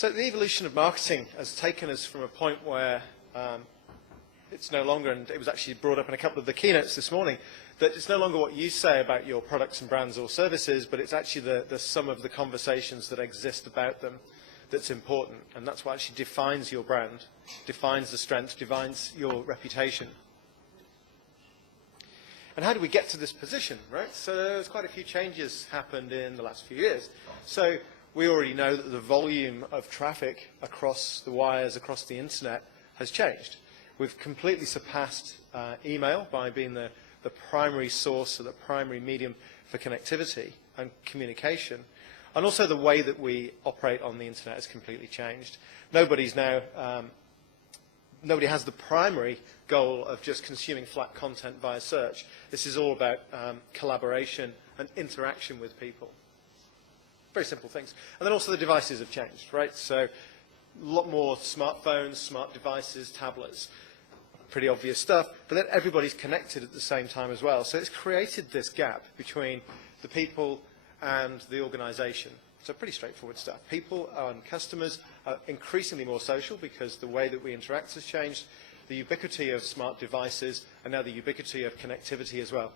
So the evolution of marketing has taken us from a point where it's no longer, and it was actually brought up in a couple of the keynotes this morning, that it's no longer what you say about your products and brands or services, but it's actually the sum of the conversations that exist about them that's important. And that's what actually defines your brand, defines the strength, defines your reputation. And how do we get to this position, right? So there's quite a few changes happened in the last few years. So we already know that the volume of traffic across the wires, across the internet, has changed. We've completely surpassed email by being the primary source or the primary medium for connectivity and communication. And also the way that we operate on the internet has completely changed. Nobody's now, nobody has the primary goal of just consuming flat content via search. This is all about collaboration and interaction with people. Very simple things. And then also the devices have changed, right? So a lot more smartphones, smart devices, tablets, pretty obvious stuff, but then everybody's connected at the same time as well. So it's created this gap between the people and the organization. So pretty straightforward stuff. People and customers are increasingly more social because the way that we interact has changed, the ubiquity of smart devices, and now the ubiquity of connectivity as well.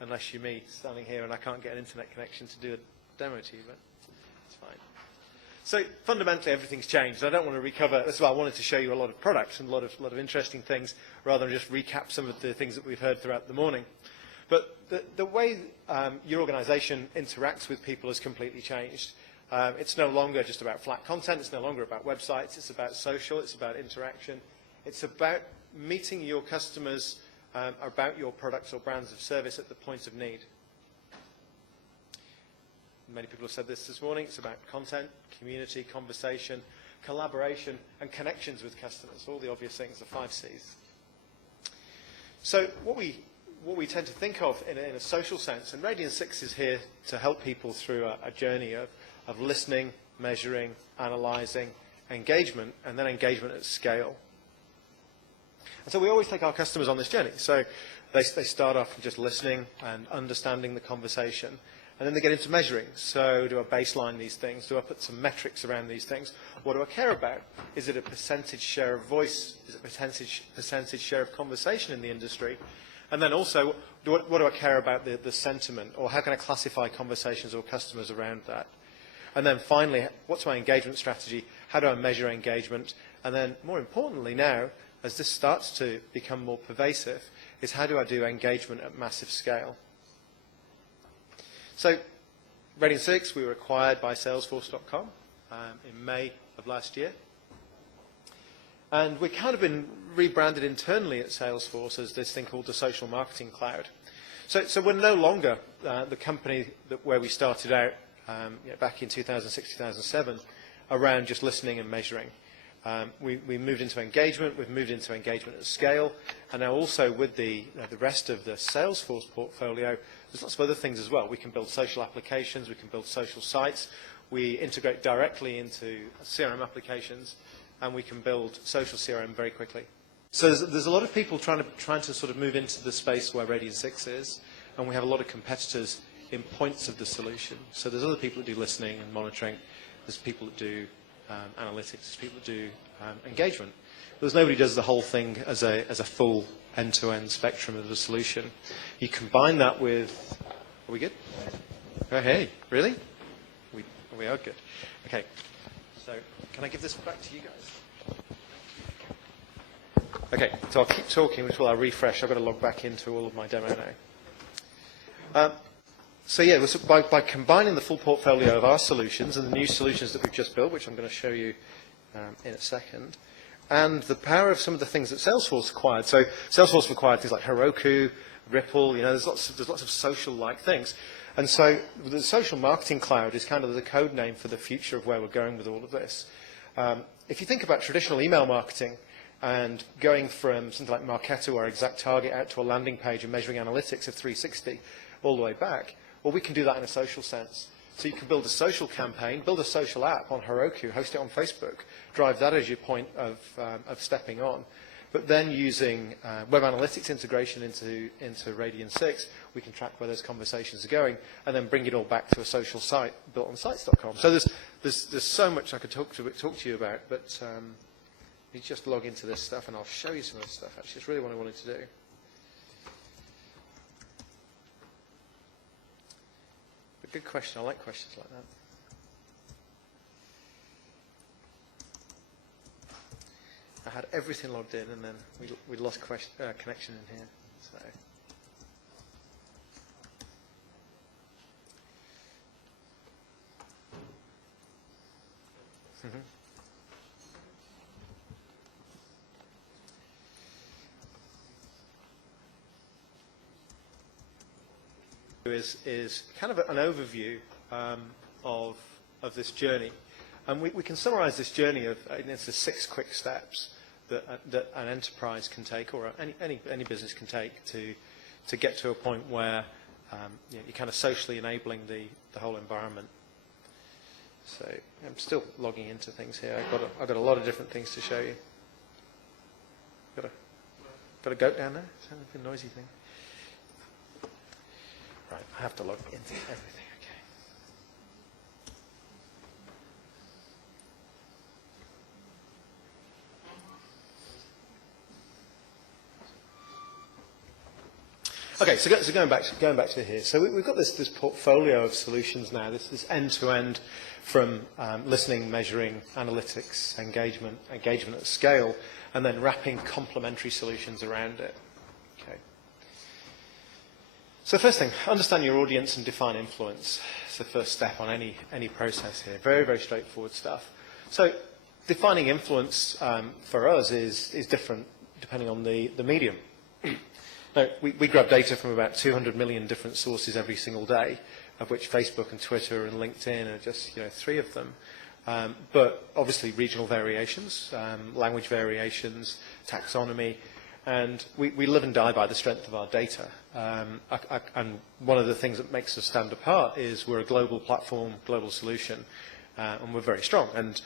Unless you're me standing here and I can't get an internet connection to do a demo to you, but it's fine. So fundamentally, everything's changed. I don't want to recover. That's why I wanted to show you a lot of products and a lot of interesting things, rather than just recap some of the things that we've heard throughout the morning. But the way your organization interacts with people has completely changed. It's no longer just about flat content. It's no longer about websites. It's about social. It's about interaction. It's about meeting your customers about your products or brands of service at the point of need. Many people have said this morning. It's about content, community, conversation, collaboration, and connections with customers. All the obvious things, the 5 Cs. So what we tend to think of in a social sense, and Radian6 is here to help people through a journey of listening, measuring, analyzing, engagement, and then engagement at scale. And so we always take our customers on this journey. So they start off just listening and understanding the conversation, and then they get into measuring. So do I baseline these things? Do I put some metrics around these things? What do I care about? Is it a percentage share of voice? Is it a percentage share of conversation in the industry? And then also, what do I care about the sentiment? Or how can I classify conversations or customers around that? And then finally, what's my engagement strategy? How do I measure engagement? And then more importantly now, as this starts to become more pervasive, is how do I do engagement at massive scale? So Radian6, we were acquired by Salesforce.com in May of last year. And we've kind of been rebranded internally at Salesforce as this thing called the Social Marketing Cloud. So we're no longer the company where we started out back in 2006, 2007, around just listening and measuring. We moved into engagement. We've moved into engagement at scale. And now also with the rest of the Salesforce portfolio, there's lots of other things as well. We can build social applications. We can build social sites. We integrate directly into CRM applications. And we can build social CRM very quickly. So there's a lot of people trying to sort of move into the space where Radian6 is. And we have a lot of competitors in points of the solution. So there's other people that do listening and monitoring. There's people that do analytics. There's people that do engagement. There's nobody who does the whole thing as a full end-to-end spectrum of the solution. You combine that with, are we good? Oh, hey, really? We are good. Okay, so can I give this back to you guys? Okay, so I'll keep talking until I refresh. I've got to log back into all of my demo now. So yeah, by combining the full portfolio of our solutions and the new solutions that we've just built, which I'm going to show you in a second, and the power of some of the things that Salesforce acquired. So Salesforce acquired things like Heroku, Ripple. There's lots of social-like things. And so the Social Marketing Cloud is kind of the code name for the future of where we're going with all of this. If you think about traditional email marketing and going from something like Marketo or ExactTarget out to a landing page and measuring analytics of 360 all the way back, well, we can do that in a social sense. So you can build a social campaign, build a social app on Heroku, host it on Facebook, drive that as your point of stepping on. But then using web analytics integration into Radian6, we can track where those conversations are going and then bring it all back to a social site built on sites.com. So there's so much I could talk to you about, but you just log into this stuff and I'll show you some of the stuff. Actually, it's really what I wanted to do. But good question. I like questions like that. I had everything logged in, and then we lost connection in here. So. Is kind of an overview of this journey, and we can summarize this journey into 6 quick steps that an enterprise can take, or any business can take to get to a point where you're kind of socially enabling the whole environment. So I'm still logging into things here. I've got a lot of different things to show you. Got a goat down there? Sounds like a noisy thing. Right, I have to log into everything. Okay, so going back to here. So we've got this portfolio of solutions now. This end-to-end from listening, measuring, analytics, engagement at scale, and then wrapping complementary solutions around it. Okay. So first thing, understand your audience and define influence. It's the first step on any process here. Very, very straightforward stuff. So defining influence for us is different depending on the medium. Now, we grab data from about 200 million different sources every single day, of which Facebook and Twitter and LinkedIn are just 3 of them. But obviously regional variations, language variations, taxonomy, and we live and die by the strength of our data. And one of the things that makes us stand apart is we're a global platform, global solution, and we're very strong. And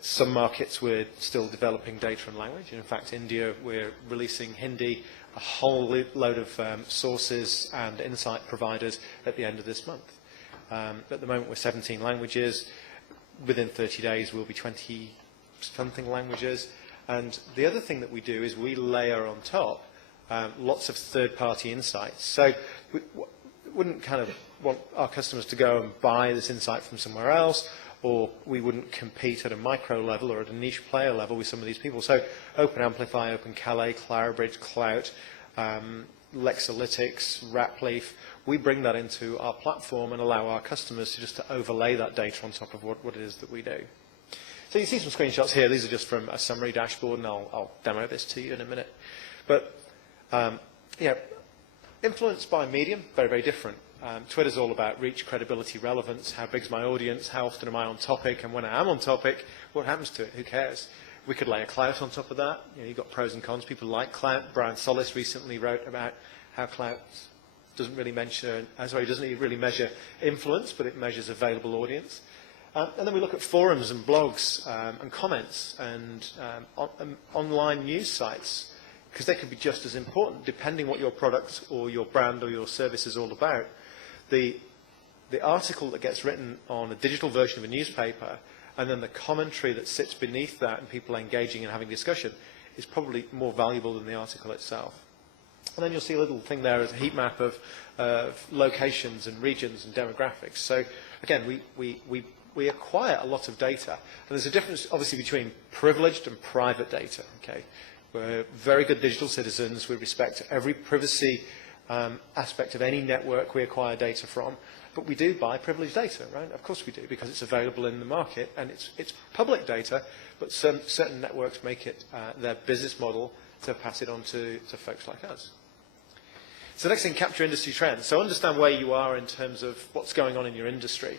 some markets we're still developing data and language. In fact, India, we're releasing Hindi, a whole load of sources and insight providers at the end of this month. At the moment, we're 17 languages. Within 30 days, we'll be 20-something languages. And the other thing that we do is we layer on top lots of third-party insights. So we wouldn't kind of want our customers to go and buy this insight from somewhere else, or we wouldn't compete at a micro level or at a niche player level with some of these people. So Open Amplify, Open Calais, Clarabridge, Clout, Lexalytics, Rapleaf, we bring that into our platform and allow our customers to overlay that data on top of what it is that we do. So you see some screenshots here. These are just from a summary dashboard, and I'll demo this to you in a minute. But influence by medium, very, very different. Twitter's all about reach, credibility, relevance. How big's my audience? How often am I on topic? And when I am on topic, what happens to it? Who cares? We could layer Clout on top of that. You've got pros and cons. People like Clout. Brian Solis recently wrote about how Clout doesn't really measure influence, but it measures available audience. And then we look at forums and blogs and comments and online news sites, because they could be just as important depending what your product or your brand or your service is all about. The article that gets written on a digital version of a newspaper and then the commentary that sits beneath that and people engaging and having discussion is probably more valuable than the article itself. And then you'll see a little thing there as a heat map of locations and regions and demographics. So again, we acquire a lot of data. And there's a difference, obviously, between privileged and private data. Okay, we're very good digital citizens. We respect every privacy aspect of any network we acquire data from. But we do buy privileged data, right? Of course we do, because it's available in the market. And it's public data, but certain networks make it their business model to pass it on to folks like us. So next thing, capture industry trends. So understand where you are in terms of what's going on in your industry.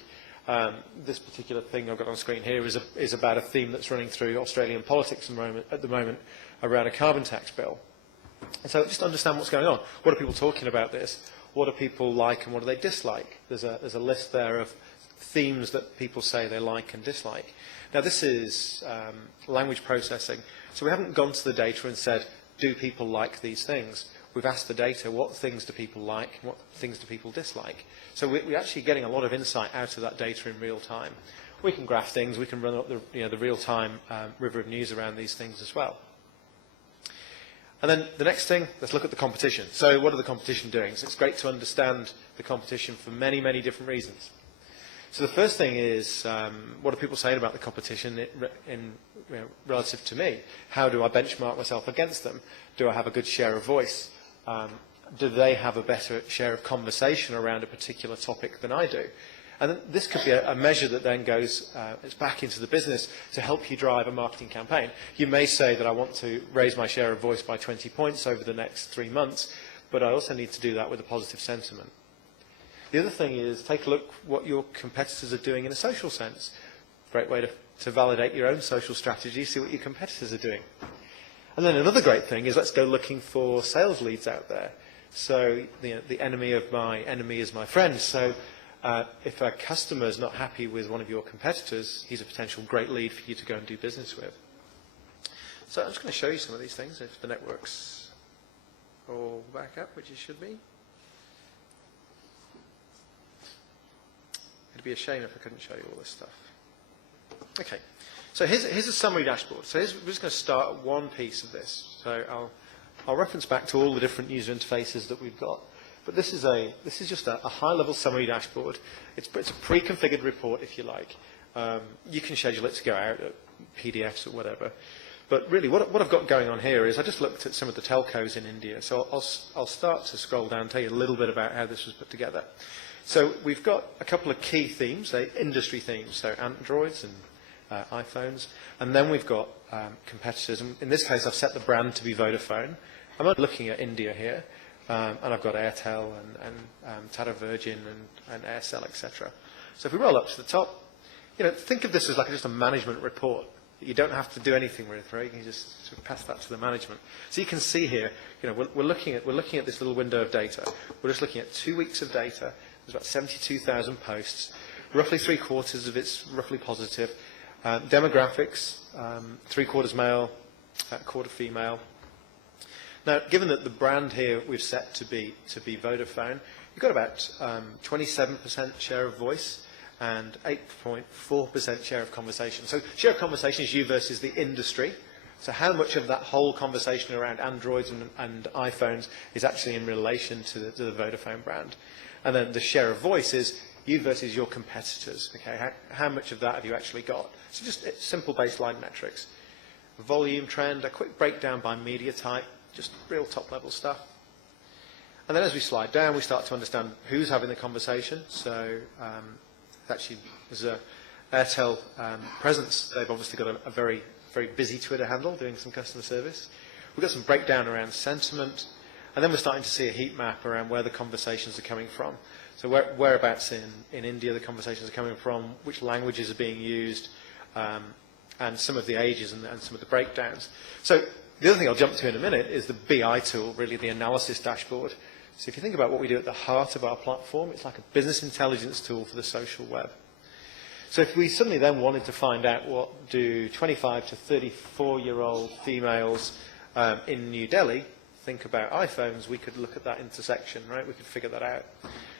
This particular thing I've got on screen here is about a theme that's running through Australian politics at the moment around a carbon tax bill. And so just understand what's going on. What are people talking about this? What do people like and what do they dislike? There's a list there of themes that people say they like and dislike. Now this is language processing, so we haven't gone to the data and said, do people like these things? We've asked the data, what things do people like, and what things do people dislike? So we're actually getting a lot of insight out of that data in real time. We can graph things, we can run up the real-time river of news around these things as well. And then the next thing, let's look at the competition. So what are the competition doing? So it's great to understand the competition for many, many different reasons. So the first thing is, what are people saying about the competition relative to me? How do I benchmark myself against them? Do I have a good share of voice? Do they have a better share of conversation around a particular topic than I do? And then this could be a measure that then goes back into the business to help you drive a marketing campaign. You may say that I want to raise my share of voice by 20 points over the next 3 months, but I also need to do that with a positive sentiment. The other thing is take a look what your competitors are doing in a social sense. Great way to validate your own social strategy, see what your competitors are doing. And then another great thing is let's go looking for sales leads out there. So the enemy of my enemy is my friend. So if a customer is not happy with one of your competitors, he's a potential great lead for you to go and do business with. So I'm just going to show you some of these things if the network's all back up, which it should be. It'd be a shame if I couldn't show you all this stuff. Okay, so here's a summary dashboard. So we're just going to start at one piece of this. So I'll reference back to all the different user interfaces that we've got. But this is just a high-level summary dashboard. It's a pre-configured report, if you like. You can schedule it to go out at PDFs or whatever. But really, what I've got going on here is I just looked at some of the telcos in India. So I'll start to scroll down and tell you a little bit about how this was put together. So we've got a couple of key themes, industry themes, so Androids and iPhones. And then we've got competitors. And in this case, I've set the brand to be Vodafone. I'm looking at India here. And I've got Airtel and Tata Virgin and Aircel, etc. So if we roll up to the top, think of this as like just a management report that you don't have to do anything with, right? You can just sort of pass that to the management. So you can see here, we're looking at this little window of data. We're just looking at 2 weeks of data. There's about 72,000 posts. Roughly 3/4 of it's roughly positive. Demographics, 3/4 male, 1/4 female. Now, given that the brand here we've set to be Vodafone, you've got about 27% share of voice and 8.4% share of conversation. So share of conversation is you versus the industry. So how much of that whole conversation around Androids and iPhones is actually in relation to the Vodafone brand? And then the share of voice is you versus your competitors. Okay, how much of that have you actually got? So just simple baseline metrics. Volume trend, a quick breakdown by media type, just real top-level stuff. And then as we slide down, we start to understand who's having the conversation. So actually, there's a Airtel presence. They've obviously got a very, very busy Twitter handle doing some customer service. We've got some breakdown around sentiment. And then we're starting to see a heat map around where the conversations are coming from. So whereabouts in India the conversations are coming from, which languages are being used, and some of the ages and some of the breakdowns. So the other thing I'll jump to in a minute is the BI tool, really the analysis dashboard. So if you think about what we do at the heart of our platform, it's like a business intelligence tool for the social web. So if we suddenly then wanted to find out what do 25 to 34-year-old females in New Delhi think about iPhones, we could look at that intersection, right? We could figure that out.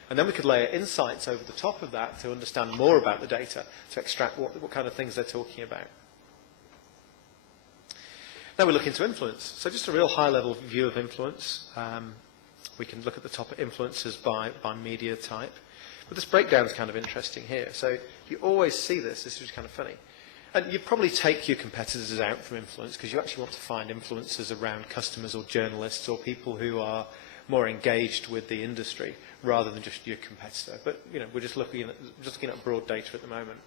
And then we could layer insights over the top of that to understand more about the data, to extract what kind of things they're talking about. Now we look into influence. So just a real high-level view of influence. We can look at the top influencers by media type. But this breakdown is kind of interesting here. So you always see this is kind of funny. And you probably take your competitors out from influence because you actually want to find influencers around customers or journalists or people who are more engaged with the industry rather than just your competitor. But we're just looking at broad data at the moment.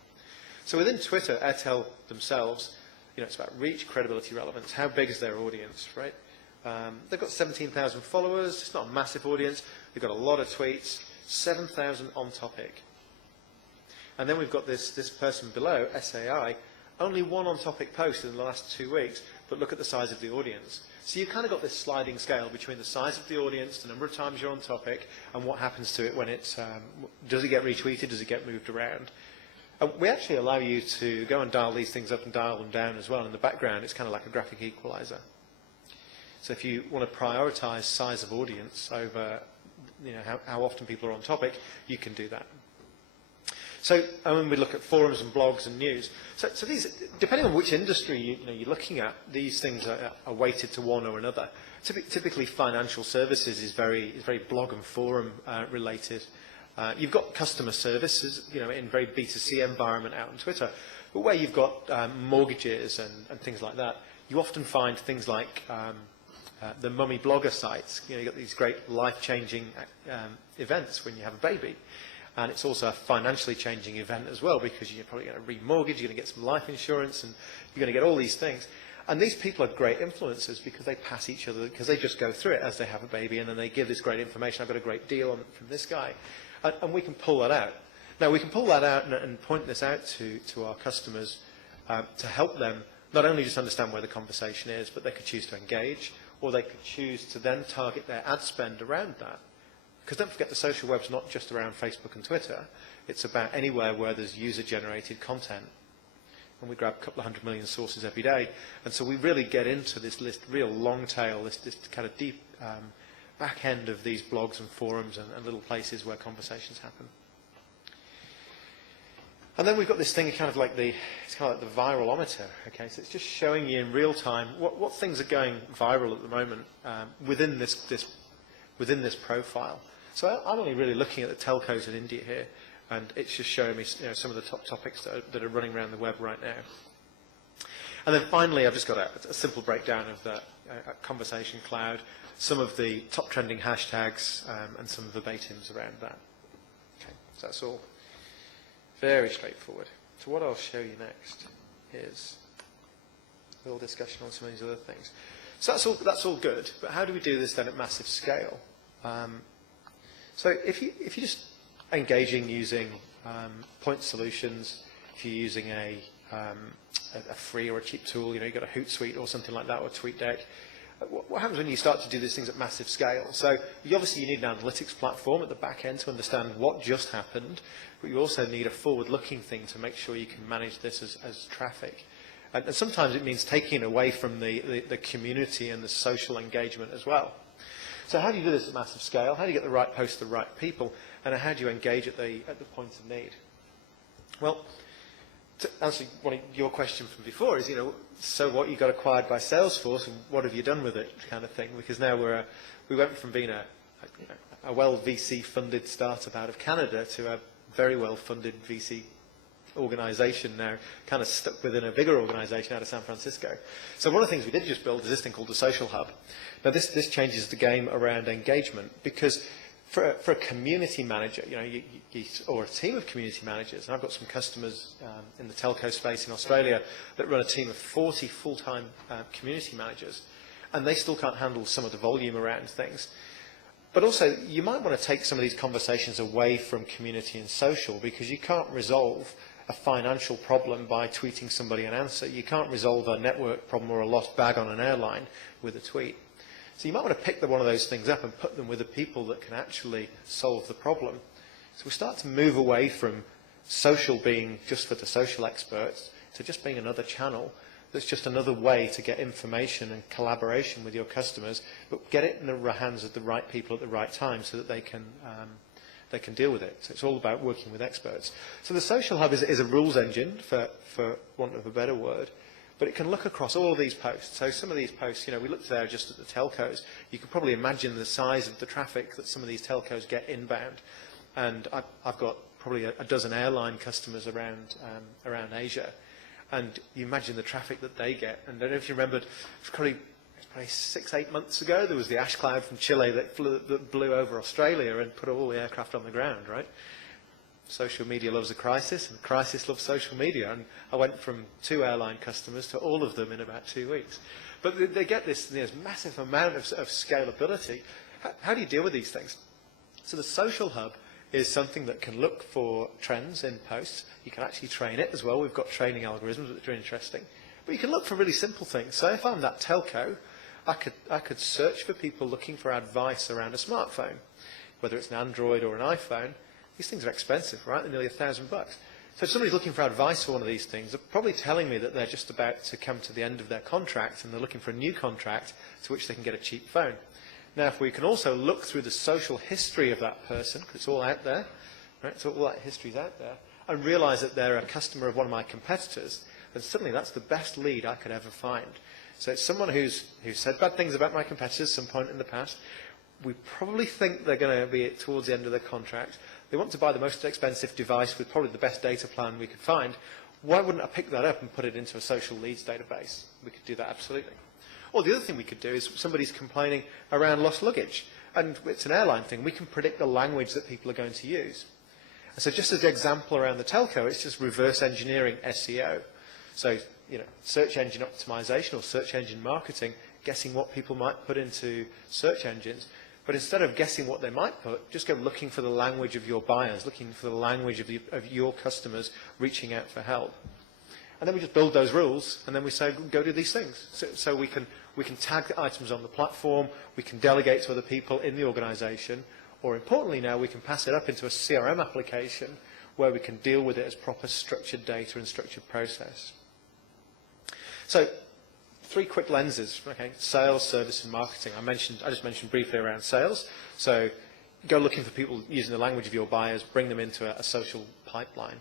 So within Twitter, Airtel themselves, it's about reach, credibility, relevance. How big is their audience, right? They've got 17,000 followers. It's not a massive audience. They've got a lot of tweets, 7,000 on topic. And then we've got this person below, SAI, only one on topic post in the last 2 weeks, but look at the size of the audience. So you've kind of got this sliding scale between the size of the audience, the number of times you're on topic, and what happens to it when it's, does it get retweeted, does it get moved around? We actually allow you to go and dial these things up and dial them down as well. In the background, it's kind of like a graphic equalizer. So if you want to prioritize size of audience over how often people are on topic, you can do that. So when we look at forums and blogs and news, so these, depending on which industry you're looking at, these things are weighted to one or another. Typically, financial services is very blog and forum related. You've got customer services, in very B2C environment out on Twitter, but where you've got mortgages and things like that, you often find things like the mummy blogger sites. You've got these great life-changing events when you have a baby. And it's also a financially changing event as well, because you're probably going to remortgage, you're going to get some life insurance, and you're going to get all these things. And these people are great influencers because they pass each other, because they just go through it as they have a baby, and then they give this great information. I've got a great deal from this guy. And we can pull that out. Now, we can pull that out and point this out to our customers to help them not only just understand where the conversation is, but they could choose to engage, or they could choose to then target their ad spend around that. Because don't forget, the social web's not just around Facebook and Twitter. It's about anywhere where there's user-generated content. And we grab a couple of 100 million sources every day. And so we really get into this list, real long tail, this kind of deep back end of these blogs and forums and little places where conversations happen. And then we've got this thing, it's kind of like the viralometer. Okay, so it's just showing you in real time what things are going viral at the moment within this profile. So I'm only really looking at the telcos in India here, and it's just showing me some of the top topics that are running around the web right now. And then finally, I've just got a simple breakdown of the conversation cloud, some of the top trending hashtags, and some verbatims around that. Okay, so that's all very straightforward. So what I'll show you next is a little discussion on some of these other things. So that's all good, but how do we do this then at massive scale? So if you're just engaging using point solutions, if you're using a free or a cheap tool, you've got a Hootsuite or something like that, or TweetDeck, what happens when you start to do these things at massive scale? So obviously you need an analytics platform at the back end to understand what just happened, but you also need a forward-looking thing to make sure you can manage this as traffic. And sometimes it means taking away from the community and the social engagement as well. So how do you do this at massive scale? How do you get the right posts to the right people? And how do you engage at the point of need? Well, to answer your question from before is, so what, you got acquired by Salesforce, and what have you done with it, kind of thing? Because now we went from being a well VC-funded startup out of Canada to a very well-funded VC organization now, kind of stuck within a bigger organization out of San Francisco. So one of the things we did just build is this thing called the Social Hub. Now this changes the game around engagement, because for a community manager, or a team of community managers, and I've got some customers in the telco space in Australia that run a team of 40 full-time community managers, and they still can't handle some of the volume around things. But also, you might want to take some of these conversations away from community and social, because you can't resolve a financial problem by tweeting somebody an answer. You can't resolve a network problem or a lost bag on an airline with a tweet. So you might want to pick one of those things up and put them with the people that can actually solve the problem. So we start to move away from social being just for the social experts to just being another channel that's just another way to get information and collaboration with your customers, but get it in the hands of the right people at the right time so that they can deal with it. So it's all about working with experts. So the Social Hub is a rules engine, for want of a better word, but it can look across all of these posts. So some of these posts, we looked there just at the telcos. You could probably imagine the size of the traffic that some of these telcos get inbound. And I've got probably a dozen airline customers around Asia. And you imagine the traffic that they get. And I don't know if you remembered, probably 6-8 months ago, there was the ash cloud from Chile that blew over Australia and put all the aircraft on the ground, right? Social media loves a crisis, and a crisis loves social media. And I went from 2 airline customers to all of them in about 2 weeks. But they get this massive amount of scalability. How do you deal with these things? So the Social Hub is something that can look for trends in posts. You can actually train it as well. We've got training algorithms which are interesting. But you can look for really simple things. So if I'm that telco, I could search for people looking for advice around a smartphone, whether it's an Android or an iPhone. These things are expensive, right? They're nearly $1,000. So if somebody's looking for advice for one of these things, they're probably telling me that they're just about to come to the end of their contract and they're looking for a new contract to which they can get a cheap phone. Now, if we can also look through the social history of that person, because it's all out there, right? So all that history's out there, and realize that they're a customer of one of my competitors, then suddenly that's the best lead I could ever find. So it's someone who's said bad things about my competitors at some point in the past. We probably think they're going to be towards the end of their contract. They want to buy the most expensive device with probably the best data plan we could find. Why wouldn't I pick that up and put it into a social leads database? We could do that absolutely. Or the other thing we could do is somebody's complaining around lost luggage. And it's an airline thing. We can predict the language that people are going to use. And so just as the example around the telco, it's just reverse engineering SEO. So, search engine optimization or search engine marketing, guessing what people might put into search engines. But instead of guessing what they might put, just go looking for the language of your buyers, looking for the language of your customers, reaching out for help. And then we just build those rules, and then we say, go do these things. So we can tag the items on the platform, we can delegate to other people in the organization, or importantly now, we can pass it up into a CRM application where we can deal with it as proper structured data and structured process. So 3 quick lenses, okay? Sales, service, and marketing. I just mentioned briefly around sales. So go looking for people using the language of your buyers, bring them into a social pipeline.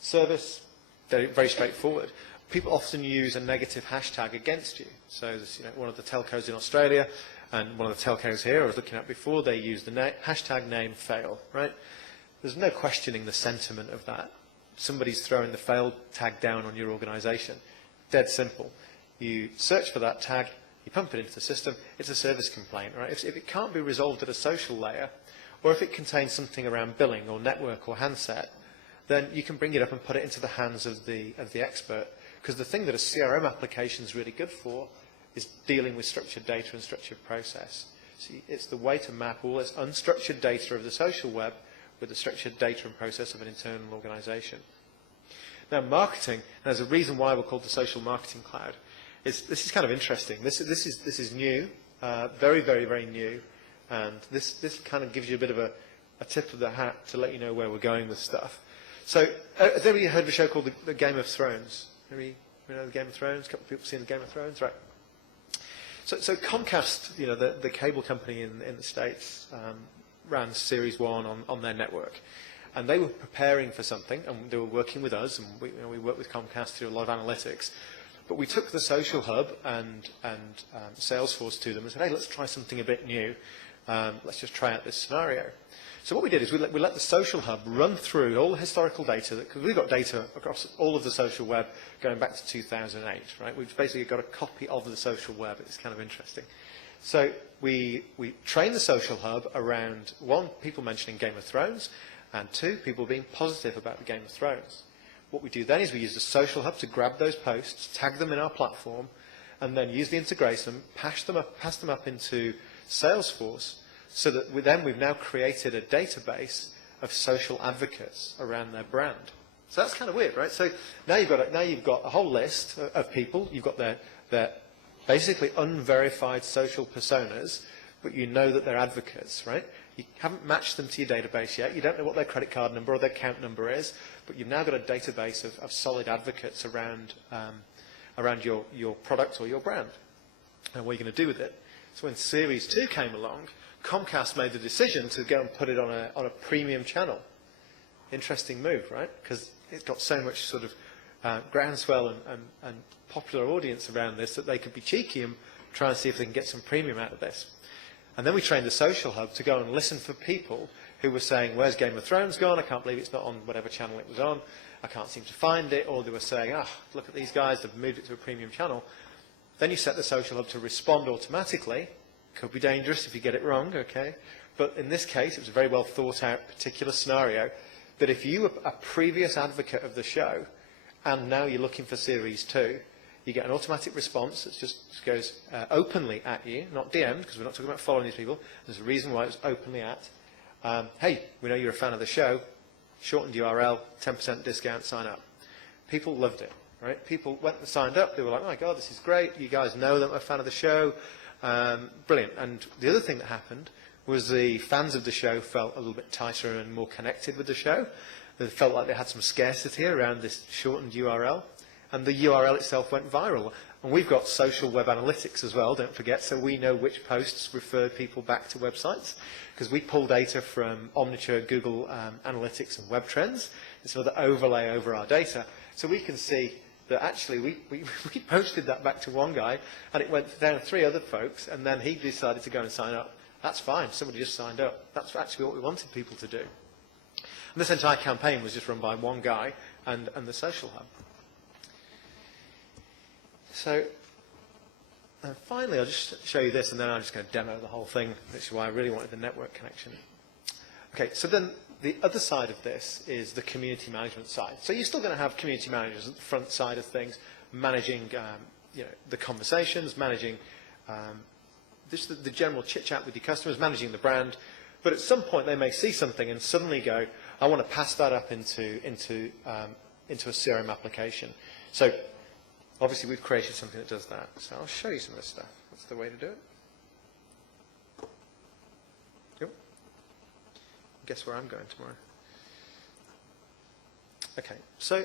Service, very straightforward. People often use a negative hashtag against you. So there's, one of the telcos in Australia and one of the telcos here I was looking at before, they use the hashtag name fail, right? There's no questioning the sentiment of that. Somebody's throwing the failed tag down on your organization. Dead simple. You search for that tag, you pump it into the system, it's a service complaint, right? If it can't be resolved at a social layer, or if it contains something around billing or network or handset, then you can bring it up and put it into the hands of the expert. Because the thing that a CRM application is really good for is dealing with structured data and structured process. See, it's the way to map all this unstructured data of the social web with the structured data and process of an internal organization. Now, marketing, and there's a reason why we're called the Social Marketing Cloud. This is kind of interesting. This is new, very, very, very new, and this kind of gives you a bit of a tip of the hat to let you know where we're going with stuff. So, has anybody heard of a show called the Game of Thrones? Anybody know the Game of Thrones? A couple of people seen the Game of Thrones, right? So Comcast, the cable company in the States, ran Series 1 on their network. And they were preparing for something, and they were working with us, and we worked with Comcast to do a lot of analytics. But we took the Social Hub and Salesforce to them and said, hey, let's try something a bit new. Let's just try out this scenario. So what we did is we let the Social Hub run through all the historical data, because we've got data across all of the social web going back to 2008, right? We've basically got a copy of the social web. It's kind of interesting. So we train the Social Hub around, 1, people mentioning Game of Thrones, and 2, people being positive about the Game of Thrones. What we do then is we use the Social Hub to grab those posts, tag them in our platform, and then use the integration, pass them up into Salesforce, so that we've now created a database of social advocates around their brand. So that's kind of weird, right? So now you've got a whole list of people. You've got their basically unverified social personas, but you know that they're advocates, right? You haven't matched them to your database yet. You don't know what their credit card number or their account number is, but you've now got a database of solid advocates around your product or your brand. And what are you going to do with it? So when Series 2 came along, Comcast made the decision to go and put it on a premium channel. Interesting move, right? Because it's got so much sort of groundswell and popular audience around this that they could be cheeky and try and see if they can get some premium out of this. And then we trained the Social Hub to go and listen for people who were saying, where's Game of Thrones gone? I can't believe it's not on whatever channel it was on. I can't seem to find it. Or they were saying, look at these guys, they've moved it to a premium channel. Then you set the Social Hub to respond automatically. Could be dangerous if you get it wrong, okay? But in this case, it was a very well thought out particular scenario that if you were a previous advocate of the show and now you're looking for Series 2, you get an automatic response that just goes openly at you, not DM'd, because we're not talking about following these people. There's a reason why it was openly at. Hey, we know you're a fan of the show. Shortened URL, 10% discount, sign up. People loved it. right? People went and signed up. They were like, oh my God, this is great. You guys know that I'm a fan of the show. Brilliant. And the other thing that happened was the fans of the show felt a little bit tighter and more connected with the show. They felt like they had some scarcity around this shortened URL. And the URL itself went viral. And we've got social web analytics as well, don't forget, so we know which posts referred people back to websites, because we pull data from Omniture, Google Analytics and Web Trends, and so that overlay over our data. So we can see that actually we posted that back to one guy, and it went down to 3 other folks, and then he decided to go and sign up. That's fine, somebody just signed up. That's actually what we wanted people to do. And this entire campaign was just run by one guy and the social hub. So, and finally, I'll just show you this, and then I'm just going to demo the whole thing, which is why I really wanted the network connection. Okay, so then the other side of this is the community management side. So you're still going to have community managers at the front side of things, managing the conversations, managing just the general chit-chat with your customers, managing the brand. But at some point, they may see something and suddenly go, I want to pass that up into a CRM application. So obviously, we've created something that does that. So I'll show you some of this stuff. That's the way to do it. Yep. Guess where I'm going tomorrow. Okay, so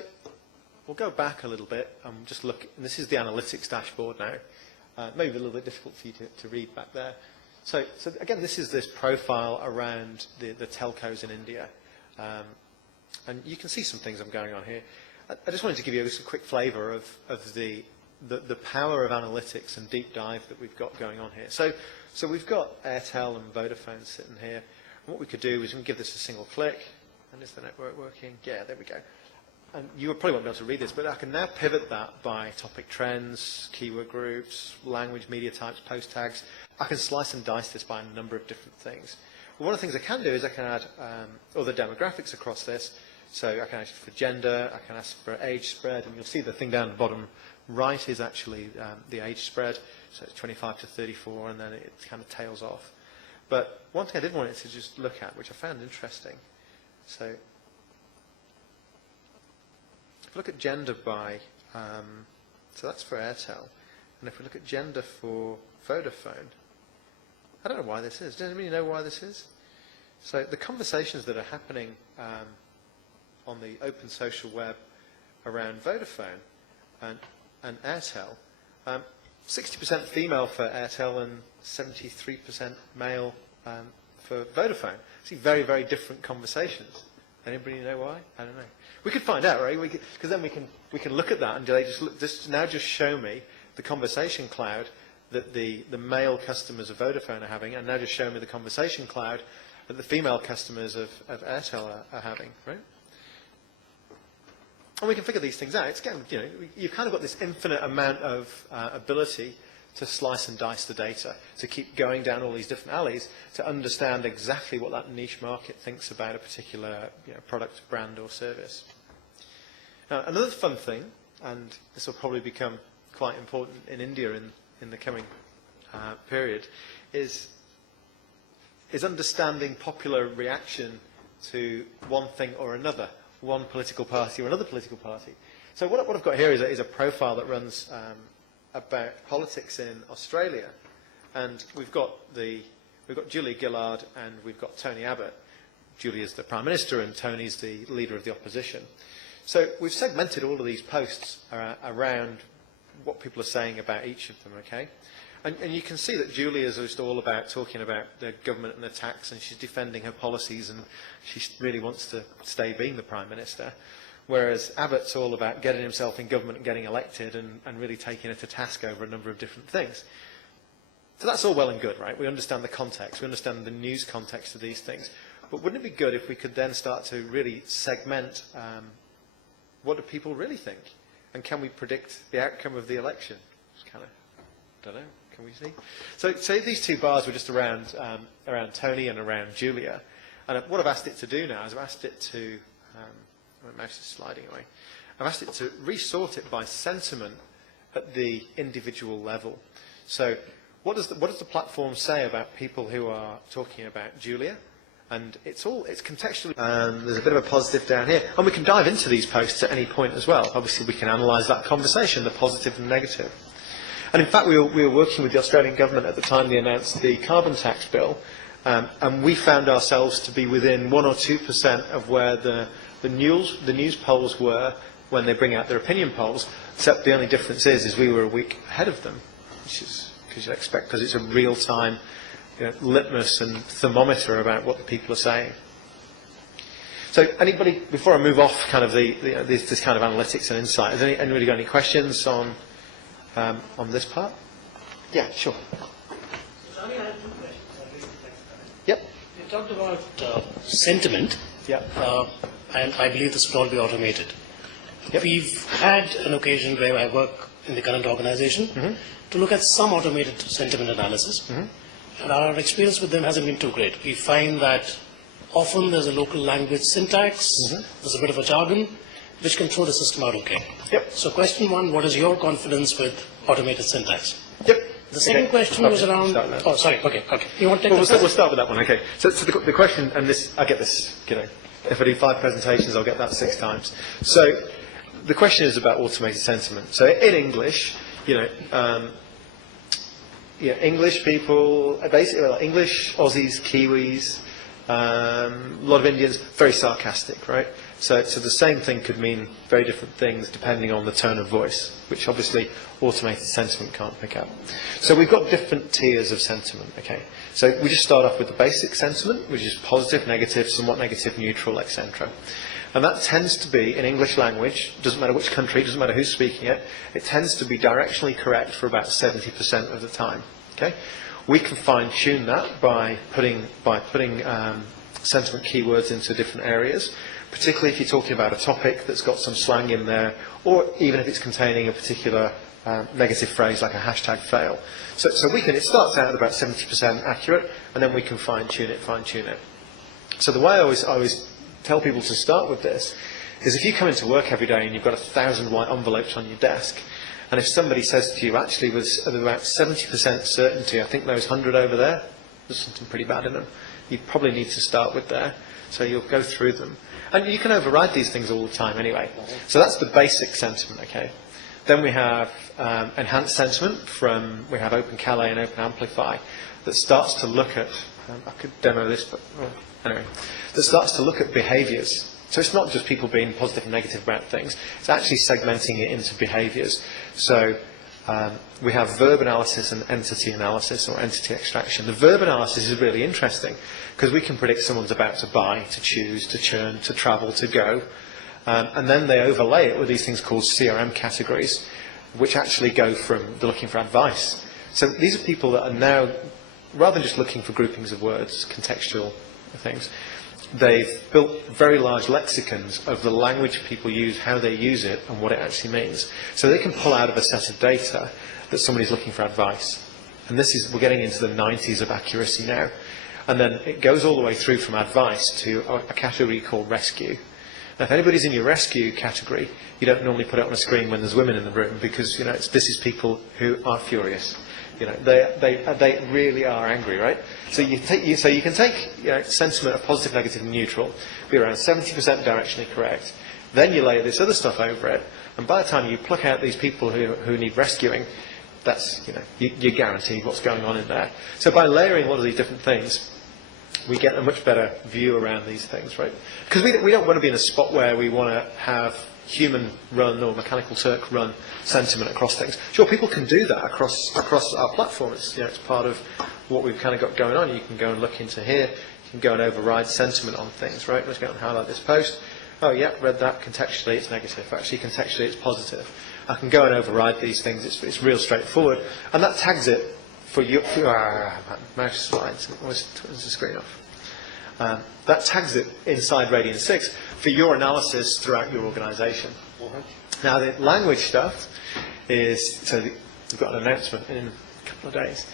we'll go back a little bit and just look. And this is the analytics dashboard now. Maybe a little bit difficult for you to read back there. So again, this is this profile around the telcos in India. And you can see some things I'm going on here. I just wanted to give you just a quick flavour of the power of analytics and deep dive that we've got going on here. So we've got Airtel and Vodafone sitting here. And what we could do is we can give this a single click. And is the network working? Yeah, there we go. And you probably won't be able to read this, but I can now pivot that by topic trends, keyword groups, language, media types, post tags. I can slice and dice this by a number of different things. But one of the things I can do is I can add other demographics across this. So I can ask for gender, I can ask for age spread, and you'll see the thing down the bottom right is actually the age spread. So it's 25 to 34, and then it kind of tails off. But one thing I did want it to just look at, which I found interesting. So if we look at gender by, so that's for Airtel. And if we look at gender for Vodafone, I don't know why this is. Does anybody know why this is? So the conversations that are happening on the open social web around Vodafone and Airtel, 60% female for Airtel and 73% male for Vodafone. See, very, very different conversations. Anybody know why? I don't know. We could find out, right? Because then we can look at that and they just show me the conversation cloud that the male customers of Vodafone are having, and now just show me the conversation cloud that the female customers of Airtel are having, right? And we can figure these things out. It's again, you've kind of got this infinite amount of ability to slice and dice the data, to keep going down all these different alleys, to understand exactly what that niche market thinks about a particular product, brand, or service. Now, another fun thing, and this will probably become quite important in India in the coming period, is understanding popular reaction to one thing or another, one political party or another political party. So what I've got here is a profile that runs about politics in Australia, and we've got Julia Gillard and we've got Tony Abbott. Julia's the Prime Minister and Tony's the leader of the opposition. So we've segmented all of these posts around what people are saying about each of them, okay? And you can see that Julia's just all about talking about the government and the tax, and she's defending her policies, and she really wants to stay being the Prime Minister. Whereas Abbott's all about getting himself in government and getting elected and really taking her to task over a number of different things. So that's all well and good, right? We understand the context. We understand the news context of these things. But wouldn't it be good if we could then start to really segment what do people really think? And can we predict the outcome of the election? Just kind of, don't know. Can we see? So say these two bars were just around Tony and around Julia. And what I've asked it to do now is I've asked it to, my mouse is sliding away, I've asked it to resort it by sentiment at the individual level. So what does the platform say about people who are talking about Julia? And it's contextually, there's a bit of a positive down here. And we can dive into these posts at any point as well. Obviously, we can analyse that conversation, the positive and negative. And in fact, we were working with the Australian government at the time they announced the carbon tax bill, and we found ourselves to be within 1 or 2% of where the news polls were when they bring out their opinion polls, except the only difference is we were a week ahead of them, which is because you'd expect, because it's a real-time litmus and thermometer about what the people are saying. So anybody, before I move off kind of this kind of analytics and insight, has anybody got any questions on this part? Yeah, sure. Sorry, I have 2 questions. Yep. You talked about sentiment, Yep. and I believe this will all be automated. Yep. We've had an occasion where I work in the current organization to look at some automated sentiment analysis, and our experience with them hasn't been too great. We find that often there's a local language syntax, there's a bit of a jargon, which can throw the system out okay. Yep. So question 1, what is your confidence with automated syntax? Yep. The second question was around... Oh, sorry. Okay. You want to take we'll start with that one. Okay. So the question, and this, I get this, if I do 5 presentations, I'll get that 6 times. So the question is about automated sentiment. So in English, English people, basically English, Aussies, Kiwis, a lot of Indians, very sarcastic, right? So the same thing could mean very different things depending on the tone of voice, which obviously automated sentiment can't pick up. So we've got different tiers of sentiment, okay? So we just start off with the basic sentiment, which is positive, negative, somewhat negative, neutral, etc. And that tends to be, in English language, doesn't matter which country, doesn't matter who's speaking it, it tends to be directionally correct for about 70% of the time, okay? We can fine-tune that by putting sentiment keywords into different areas, particularly if you're talking about a topic that's got some slang in there, or even if it's containing a particular negative phrase like a hashtag fail. So it starts out at about 70% accurate, and then we can fine-tune it. So the way I always tell people to start with this is if you come into work every day and you've got 1,000 white envelopes on your desk, and if somebody says to you, actually, with about 70% certainty, I think those 100 over there, there's something pretty bad in them, you probably need to start with there. So you'll go through them. And you can override these things all the time anyway. So that's the basic sentiment, okay? Then we have enhanced sentiment we have Open Calais and Open Amplify that starts to look at, I could demo this, but anyway, that starts to look at behaviours. So it's not just people being positive and negative about things, it's actually segmenting it into behaviours. So we have verb analysis and entity analysis, or entity extraction. The verb analysis is really interesting because we can predict someone's about to buy, to choose, to churn, to travel, to go. And then they overlay it with these things called CRM categories, which actually go from they're looking for advice. So these are people that are now, rather than just looking for groupings of words, contextual things, they've built very large lexicons of the language people use, how they use it, and what it actually means. So they can pull out of a set of data that somebody's looking for advice. And we're getting into the 90s of accuracy now. And then it goes all the way through from advice to a category called rescue. Now, if anybody's in your rescue category, you don't normally put it on a screen when there's women in the room because, this is people who are furious. They really are angry, right? So you can take sentiment of positive, negative, and neutral, be around 70% directionally correct. Then you layer this other stuff over it, and by the time you pluck out these people who need rescuing, that's you're guaranteed what's going on in there. So by layering all of these different things, we get a much better view around these things, right? Because we don't want to be in a spot where we want to have human run or Mechanical Turk run sentiment across things. Sure, people can do that across our platform. It's part of what we've kind of got going on. You can go and look into here. You can go and override sentiment on things, right? Let's go and highlight this post. Oh, yeah, read that. Contextually, it's negative. Actually, contextually, it's positive. I can go and override these things. It's real straightforward. And that tags it for your mouse slides. Where's the screen off? That tags it inside Radian6 for your analysis throughout your organisation. Now, the language stuff is, we've got an announcement in a couple of days.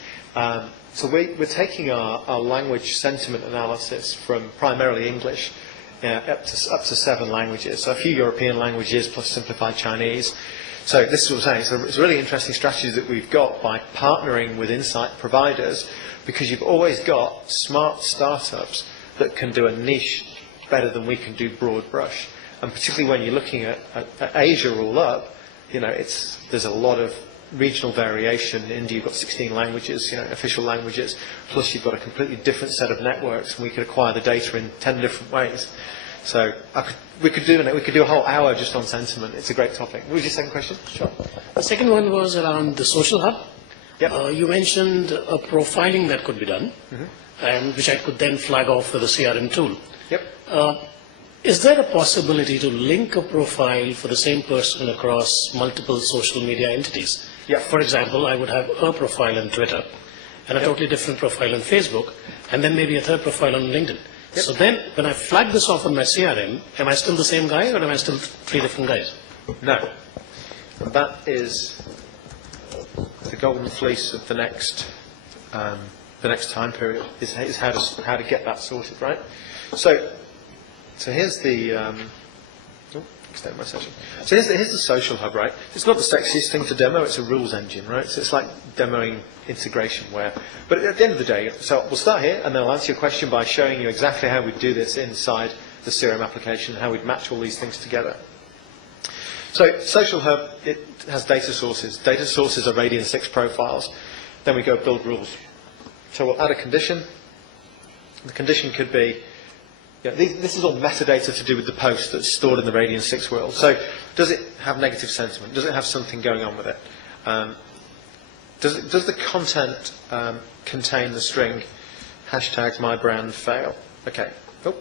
So we're taking our language sentiment analysis from primarily English up to 7 languages. So a few European languages plus simplified Chinese. So this is what I'm saying. So it's a really interesting strategy that we've got by partnering with insight providers, because you've always got smart startups that can do a niche better than we can do broad brush. And particularly when you're looking at Asia all up, there's a lot of regional variation. In India, you've got 16 languages, official languages, plus you've got a completely different set of networks, and we could acquire the data in 10 different ways. So we could do a whole hour just on sentiment. It's a great topic. What was your second question? Sure. The second one was around the social hub. Yep. You mentioned a profiling that could be done, and which I could then flag off with a CRM tool. Yep. Is there a possibility to link a profile for the same person across multiple social media entities? Yeah. For example, I would have a profile on Twitter and a totally different profile on Facebook, and then maybe a third profile on LinkedIn. Yep. So then, when I flag this off on my CRM, am I still the same guy, or am I still 3 different guys? No. That is the golden fleece of the next time period, is how to get that sorted, right? So here's the extend my session. So here's the social hub, right? It's not the sexiest thing to demo. It's a rules engine, right? So it's like demoing integration where. But at the end of the day, so we'll start here, and then I'll answer your question by showing you exactly how we do this inside the CRM application, how we'd match all these things together. So social hub, it has data sources. Data sources are Radian6 profiles. Then we go build rules. So we'll add a condition. The condition could be, this is all metadata to do with the post that's stored in the Radian6 world. So does it have negative sentiment? Does it have something going on with it? Does the content contain the string #mybrandfail? Okay. Oh.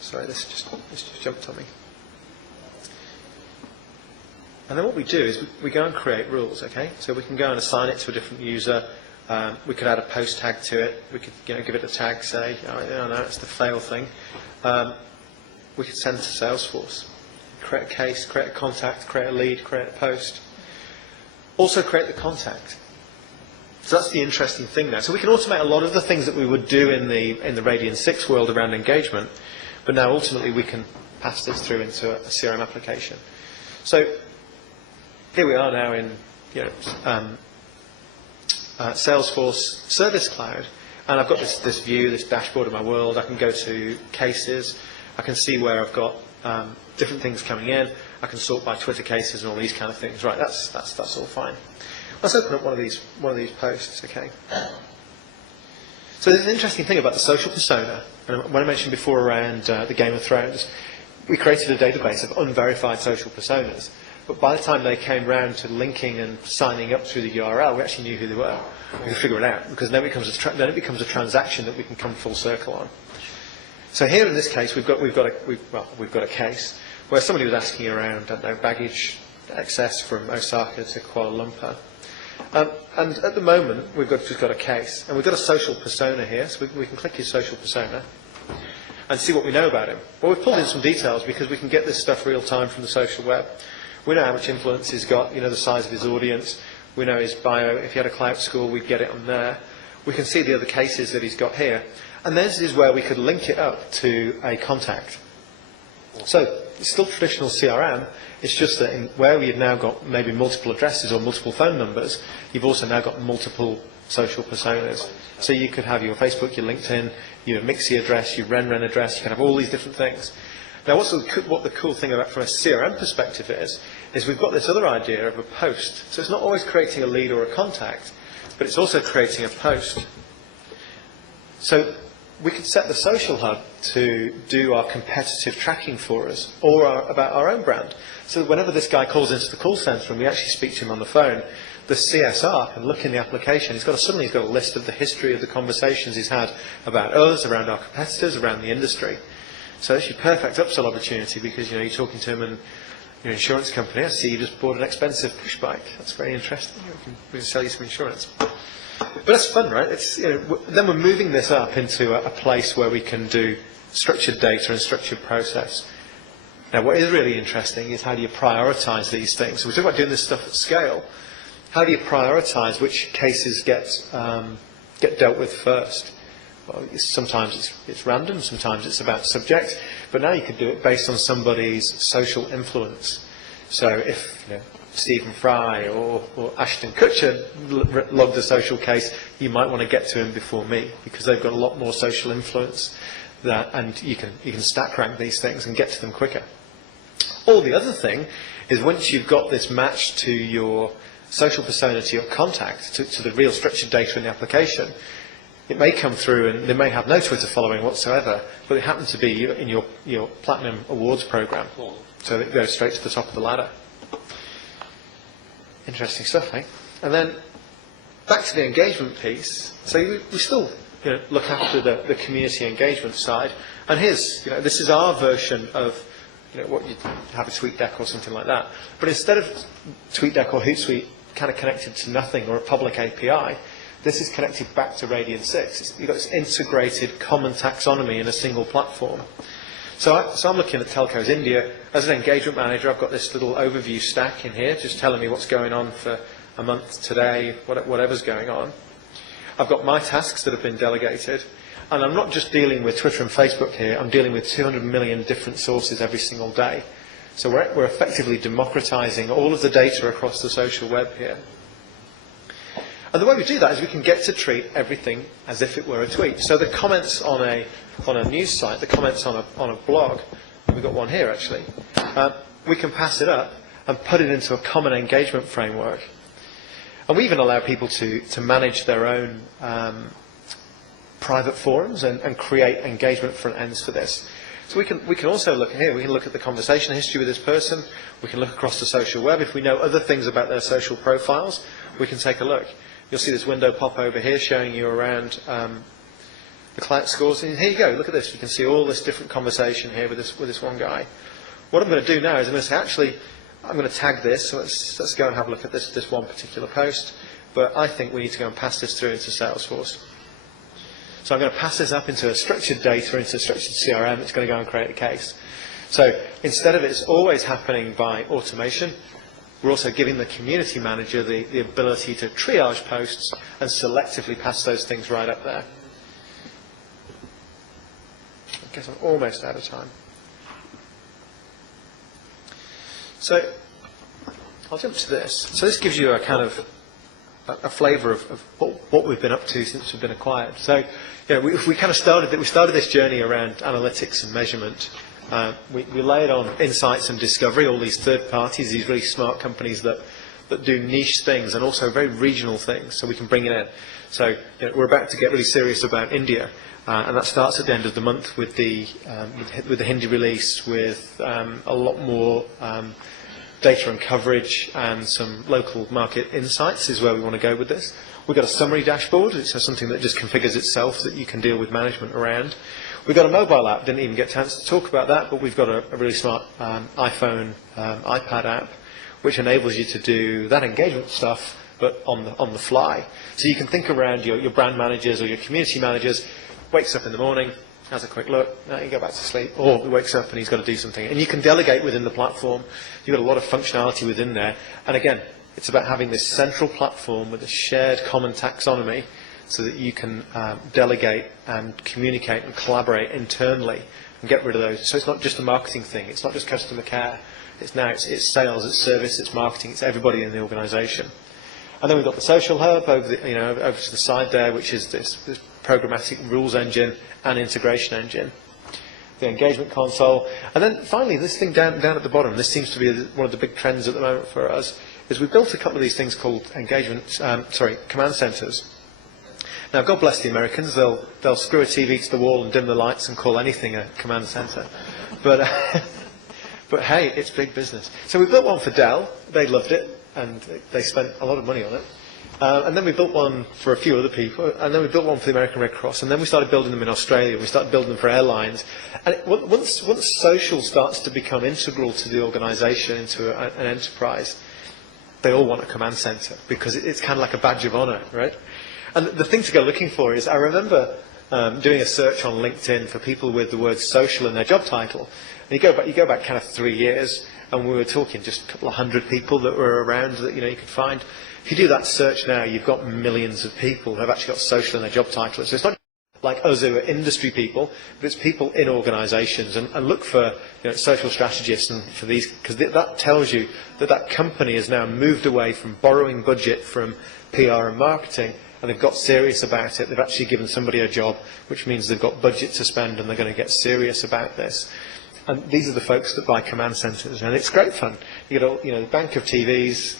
Sorry, this just jumped on me. And then what we do is we go and create rules, okay? So we can go and assign it to a different user. We could add a post tag to it. We could give it a tag, say, no, it's the fail thing. We could send it to Salesforce. Create a case, create a contact, create a lead, create a post. Also create the contact. So that's the interesting thing now. So we can automate a lot of the things that we would do in the Radian6 world around engagement, but now ultimately we can pass this through into a CRM application. So here we are now in Salesforce Service Cloud, and I've got this view, this dashboard of my world. I can go to cases. I can see where I've got different things coming in. I can sort by Twitter cases and all these kind of things. Right, that's all fine. Let's open up one of these posts, okay? So there's an interesting thing about the social persona. And when I mentioned before around the Game of Thrones, we created a database of unverified social personas. But by the time they came round to linking and signing up through the URL, we actually knew who they were. We could figure it out, because then it becomes a transaction that we can come full circle on. So here in this case, we've got a case where somebody was asking around, I don't know, baggage access from Osaka to Kuala Lumpur. And at the moment, we've just got a case, and we've got a social persona here, so we can click his social persona and see what we know about him. Well, we've pulled in some details because we can get this stuff real time from the social web. We know how much influence he's got, the size of his audience. We know his bio. If he had a cloud school, we'd get it on there. We can see the other cases that he's got here. And this is where we could link it up to a contact. So it's still traditional CRM. It's just that where we've now got maybe multiple addresses or multiple phone numbers, you've also now got multiple social personas. So you could have your Facebook, your LinkedIn, your Mixi address, your RenRen address. You can have all these different things. Now, what the cool thing about from a CRM perspective is we've got this other idea of a post. So it's not always creating a lead or a contact, but it's also creating a post. So we could set the social hub to do our competitive tracking for us, or about our own brand. So whenever this guy calls into the call center and we actually speak to him on the phone, the CSR can look in the application. He's got a list of the history of the conversations he's had about us, around our competitors, around the industry. So it's your perfect upsell opportunity, because you're talking to him and your insurance company. I see you just bought an expensive push bike. That's very interesting. We can sell you some insurance. But that's fun, right? Then we're moving this up into a place where we can do structured data and structured process. Now, what is really interesting is how do you prioritize these things? So we talk about doing this stuff at scale. How do you prioritize which cases get dealt with first? Well, sometimes it's random, sometimes it's about subject, but now you could do it based on somebody's social influence. So if Stephen Fry or Ashton Kutcher logged a social case, you might want to get to him before me, because they've got a lot more social influence, and you can stack rank these things and get to them quicker. Or the other thing is, once you've got this matched to your social persona, to your contact, to the real structured data in the application, it may come through and they may have no Twitter following whatsoever, but it happens to be in your Platinum Awards program. So it goes straight to the top of the ladder. Interesting stuff, eh? And then back to the engagement piece. So we still look after the community engagement side. And here's, this is our version of what you'd have a TweetDeck or something like that. But instead of TweetDeck or Hootsuite kind of connected to nothing or a public API, this is connected back to Radian6. You've got this integrated common taxonomy in a single platform. So I'm looking at Telcos India. As an engagement manager, I've got this little overview stack in here, just telling me what's going on for a month today, whatever's going on. I've got my tasks that have been delegated. And I'm not just dealing with Twitter and Facebook here, I'm dealing with 200 million different sources every single day. So we're effectively democratizing all of the data across the social web here. And the way we do that is we can get to treat everything as if it were a tweet. So the comments on a news site, the comments on a blog, we've got one here actually, we can pass it up and put it into a common engagement framework. And we even allow people to manage their own private forums and create engagement front ends for this. So we can also look in here, we can look at the conversation history with this person, we can look across the social web. If we know other things about their social profiles, we can take a look. You'll see this window pop over here showing you around the client scores. And here you go, look at this. You can see all this different conversation here with this one guy. What I'm going to do now is I'm going to say, actually, I'm going to tag this. So let's go and have a look at this one particular post. But I think we need to go and pass this through into Salesforce. So I'm going to pass this up into a structured data, into a structured CRM. It's going to go and create a case. So instead of it's always happening by automation, we're also giving the community manager the ability to triage posts and selectively pass those things right up there. I guess I'm almost out of time. So I'll jump to this. So this gives you a kind of a flavour of what we've been up to since we've been acquired. So we kind of started this journey around analytics and measurement. We layered on insights and discovery, all these third parties, these really smart companies that do niche things and also very regional things, so we can bring it in. So we're about to get really serious about India, and that starts at the end of the month with the Hindi release, with a lot more data and coverage and some local market insights is where we want to go with this. We've got a summary dashboard, so something that just configures itself that you can deal with management around. We've got a mobile app, didn't even get a chance to talk about that, but we've got a really smart iPhone, iPad app, which enables you to do that engagement stuff, but on the fly. So you can think around your brand managers or your community managers, wakes up in the morning, has a quick look, now you go back to sleep, or he wakes up and he's got to do something. And you can delegate within the platform. You've got a lot of functionality within there. And again, it's about having this central platform with a shared common taxonomy so that you can delegate and communicate and collaborate internally and get rid of those. So it's not just a marketing thing. It's not just customer care. It's sales, it's service, it's marketing, it's everybody in the organisation. And then we've got the social hub over to the side there, which is this programmatic rules engine and integration engine. The engagement console. And then finally, this thing down at the bottom, this seems to be one of the big trends at the moment for us, is we've built a couple of these things called command centres. Now, God bless the Americans, they'll screw a TV to the wall and dim the lights and call anything a command centre. But hey, it's big business. So we built one for Dell, they loved it, and they spent a lot of money on it. And then we built one for a few other people, and then we built one for the American Red Cross, and then we started building them in Australia, we started building them for airlines. And once social starts to become integral to the organisation, into an enterprise, they all want a command centre, because it's kind of like a badge of honour, right? And the thing to go looking for is, I remember doing a search on LinkedIn for people with the word social in their job title. And you go back kind of 3 years, and we were talking just a couple of hundred people that were around that you could find. If you do that search now, you've got millions of people who have actually got social in their job title. So it's not like us who are industry people, but it's people in organisations, and look for social strategists and for these, because that tells you that that company has now moved away from borrowing budget from PR and marketing, and they've got serious about it. They've actually given somebody a job, which means they've got budget to spend and they're going to get serious about this. And these are the folks that buy command centres, and it's great fun. You get all, the bank of TVs,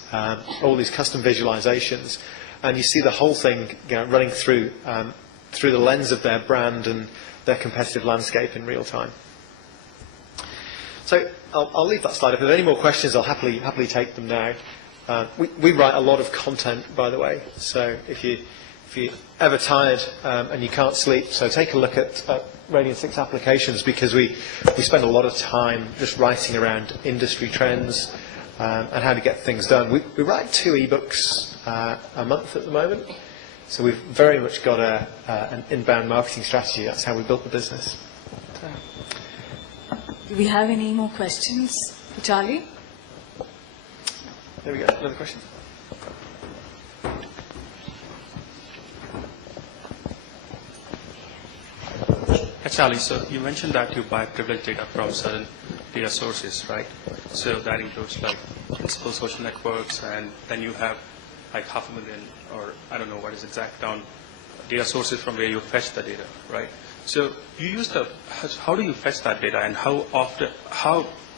all these custom visualizations, and you see the whole thing running through the lens of their brand and their competitive landscape in real time. So I'll leave that slide. If there are any more questions, I'll happily take them now. We write a lot of content, by the way. So if you're ever tired and you can't sleep, so take a look at Radian6 applications, because we spend a lot of time just writing around industry trends and how to get things done. We write 2 ebooks a month at the moment. So we've very much got an inbound marketing strategy. That's how we built the business. Do we have any more questions for Charlie? There we go. Another question? Hey, Charlie, so you mentioned that you buy privileged data from certain data sources, right? So that includes like principal social networks, and then you have like 500,000, or I don't know what is exact count, data sources from where you fetch the data, right? So you use how do you fetch that data, and how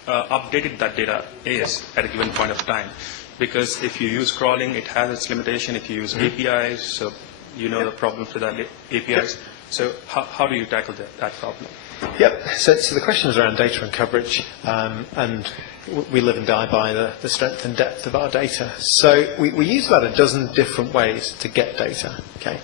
updated that data is at a given point of time? Because if you use crawling, it has its limitation. If you use APIs, so the problems with that APIs. So how do you tackle that problem? Yep. So the question is around data and coverage, and we live and die by the strength and depth of our data. So we use about a dozen different ways to get data. Okay,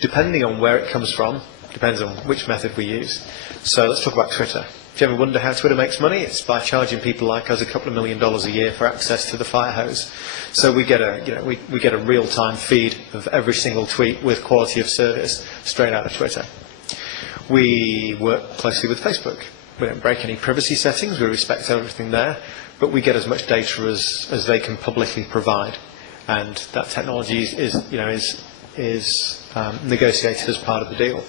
depending on where it comes from, depends on which method we use. So let's talk about Twitter. If you ever wonder how Twitter makes money, it's by charging people like us a couple of $1 million a year for access to the fire hose. So we get a real-time feed of every single tweet with quality of service straight out of Twitter. We work closely with Facebook. We don't break any privacy settings. We respect everything there, but we get as much data as they can publicly provide, and that technology is negotiated as part of the deal.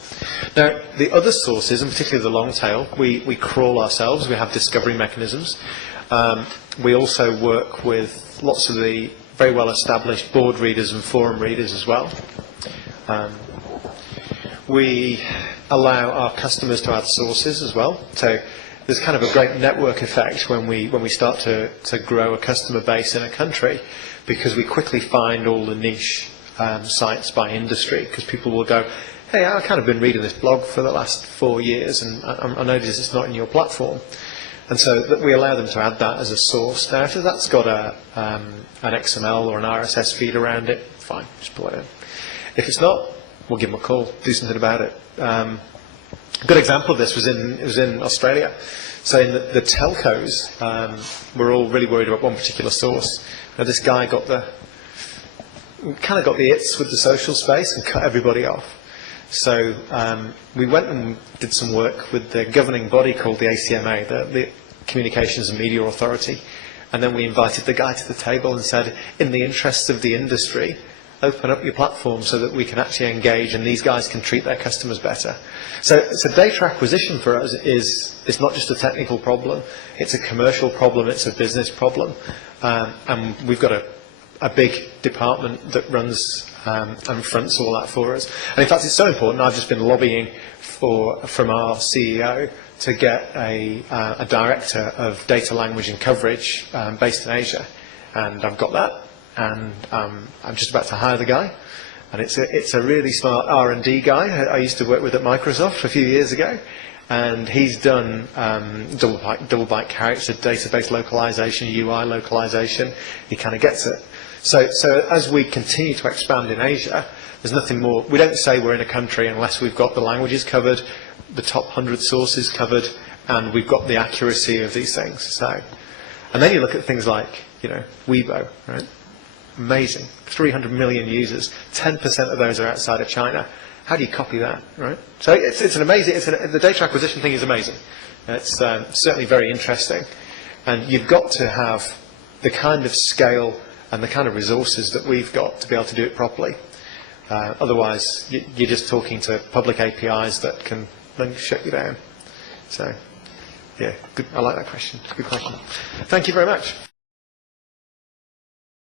Now, the other sources, and particularly the long tail, we crawl ourselves. We have discovery mechanisms. We also work with lots of the very well-established board readers and forum readers as well. We allow our customers to add sources as well. So there's kind of a great network effect when we start to grow a customer base in a country, because we quickly find all the niche sites by industry, because people will go, hey, I've kind of been reading this blog for the last 4 years, and I notice it's not in your platform. And so that we allow them to add that as a source. Now, if that's got an XML or an RSS feed around it, fine, just pull it in. If it's not, we'll give them a call, do something about it. A good example of this was in Australia. So in the telcos, were all really worried about one particular source. Now, this guy kind of got the its with the social space and cut everybody off. So we went and did some work with the governing body called the ACMA, the Communications and Media Authority, and then we invited the guy to the table and said, in the interests of the industry, open up your platform so that we can actually engage and these guys can treat their customers better. So data acquisition for us it's not just a technical problem, it's a commercial problem, it's a business problem, and we've got a big department that runs and fronts all that for us. And in fact, it's so important, I've just been lobbying from our CEO to get a director of data, language and coverage based in Asia, and I've got that, and I'm just about to hire the guy, and it's a really smart R&D guy I used to work with at Microsoft a few years ago, and he's done double byte character database localization, UI localization. He kind of gets it. So as we continue to expand in Asia, there's nothing more. We don't say we're in a country unless we've got the languages covered, the top 100 sources covered, and we've got the accuracy of these things. So, and then you look at things like, Weibo, right? Amazing, 300 million users, 10% of those are outside of China. How do you copy that, right? So it's an amazing. The data acquisition thing is amazing. It's certainly very interesting, and you've got to have the kind of scale and the kind of resources that we've got to be able to do it properly. Otherwise, you're just talking to public APIs that can then shut you down. So, yeah, good. I like that question. Good question. Thank you very much.